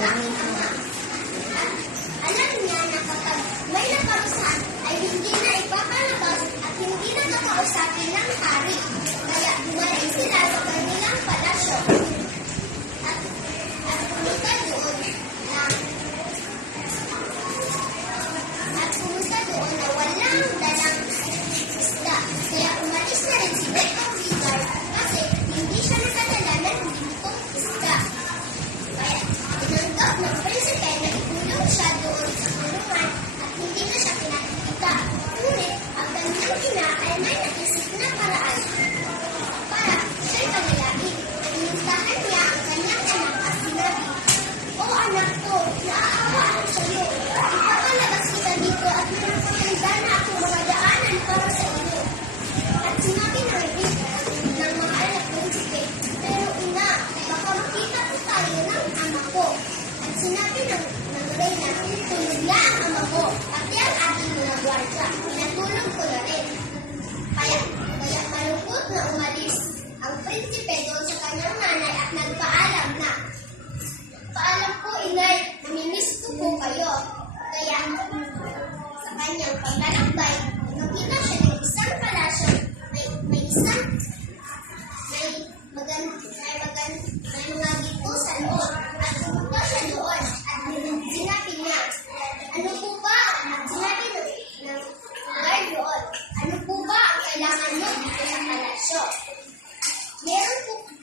sa aking ama. At alam niya na kapag may naparusahan ay hindi na ipapalabas at hindi na kakausapin ng hari. Kaya dumating sila sa kanilang palasyo. At pumunta doon na walang dalang isda. Kaya umalis na rin si Beckham Wizard kasi hindi siya nakadala ng limutong isda. Kaya tinanggap ng prinsipe na ikulong siya doon sa kulungan at hindi na siya pinakikita. Ngunit ang kanyang ina ay may naisip na paraan para siya'y pagalain. Inintahan niya ang kanyang anak at sinabi, "O anak ko, naaawa ako sa iyo. Ipapalabas kita dito at pinapakanda na ako mga daanan para sa iyo." At sinabi ng mahal na prinsipe, "Pero ina, baka makita ko tayo ng ama ko." At sinabi ng reyna, "Tulog niya ang ama ko, pati ang aking mga gwardiya. Pinatulog ko na rin." Kaya malungkot na umalis ang prinsipe doon sa kanyang nanay at nagpaalam na, "Paalam po, inay, namimiss ko po kayo." Kaya sa kanyang paglalakbay, nakita siya ng isang palasyo, may mga gito sa loob. At pumunta siya doon at sinabi niya, "Ano po ba?" At sinabi ng guard doon, "Ano po ba ang kailangan niyo dito sa palasyo?"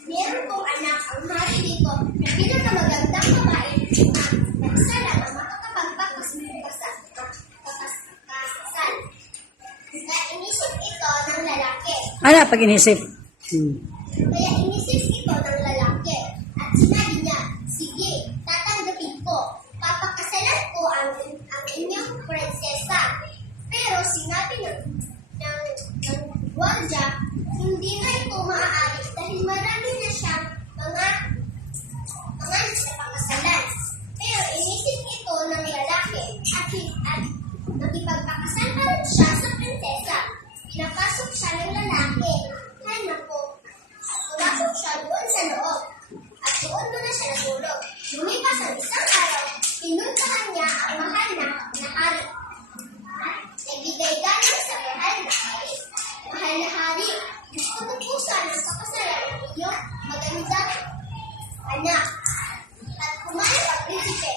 Meron pong anak ang hari dito na pinakamagandang babae na nagsalang ang makakapagpakasal. Kaya inisip ito ng lalaki. Ano pag inisip? Kaya inisip ito ng lalaki at sinabi niya, "Sige, tatanggapin ko. Papakasalan ko ang inyong prinsesa." Pero sinabi ng gwardiya, hindi na ito maaari dahil marami na siyang mga napakasalan. Pero inisip ito ng lalaki at nakipagpakasal pa rin siya sa prinsesa. Pinapasok siya ng lalaki. Ay nako, pumasok siya doon sa loob at doon na siya natulog. Lumipas ang isang araw, pinuntahan niya ang mahal na hari. Nagbigay galang sa mahal na hari. "Mahal na hari, gusto ko po sanang pakasalan ang iyong magandang anak." At kumain ang prinsipe,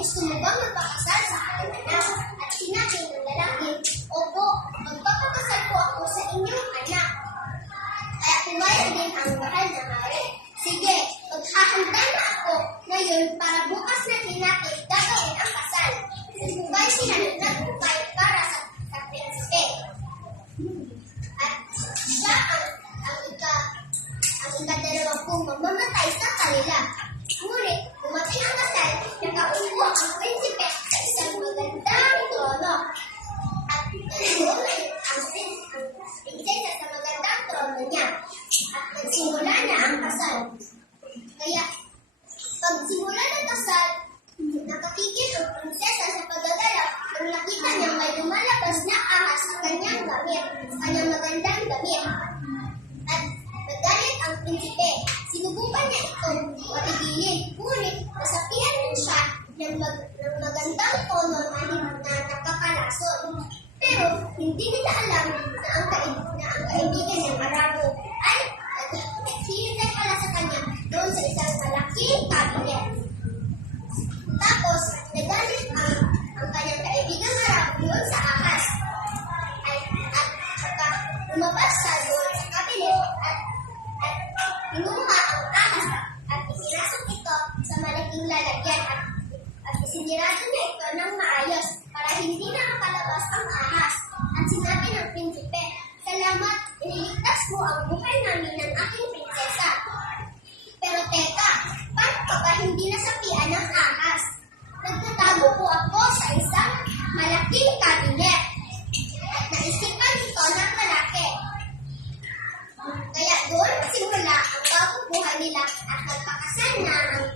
"Gusto mo bang magpakasal sa aking anak?" At sinabi ng lalaki, "Opo, magpapakasal po ako sa inyong anak." Kaya pumayag din ang mahal na hari. "Sige, maghahanda na ako ngayon para bukas natin gagawin ang kasal." Nagbubay sila ng nagbubay para sa prinsipe. At siya ang ikadalawampung mamamatay sa kanila. Ngunit dumating ang kasal, nakaupo ang prinsipe sa isang magandang trono. At nandoon ang prinsesa sa magandang trono niya. At nagsimula na ang kasal. Kaya pagsimula ng kasal, nakakikit ang prinsesa sa pagdadala nang nakita niya may lumalabas na ahas sa kanyang damit, kanyang magandang damit. At nagalit ang prinsipe. Sinubukan niya itong matigilin, ngunit nasapian din siya ng magandang tono na nakakalason. Pero hindi nila alam na ang kaibigan niyang Arabo ay naghihintay pala sa kanya doon sa isang malaking cabinet. Tapos, nagalit ang kanyang kaibigang Arabo doon sa ahas. At saka lumabas siya doon sa cabinet at kinuha ang ahas at isinasok ito sa malaking lalagyan at isinirado niya ito ng maayos para hindi na makalabas ang ahas. At sinabi ng prinsipe, "Salamat, iniligtas mo ang buhay namin ng aking prinsesa. Pero teka, paano kapag hindi nasapian ng ahas? Nagtatago po ako sa isang malaking kabinet." At naisipan ito ng malaki. Kaya doon simula ang bagong buhay nila at nagpakasal na ang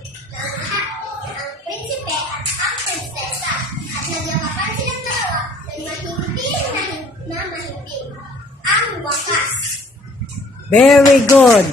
prinsipe at ang prinsesa. At nagyakapan silang dalawa ng mahimbing na mahimbing. Ang wakas. Very good.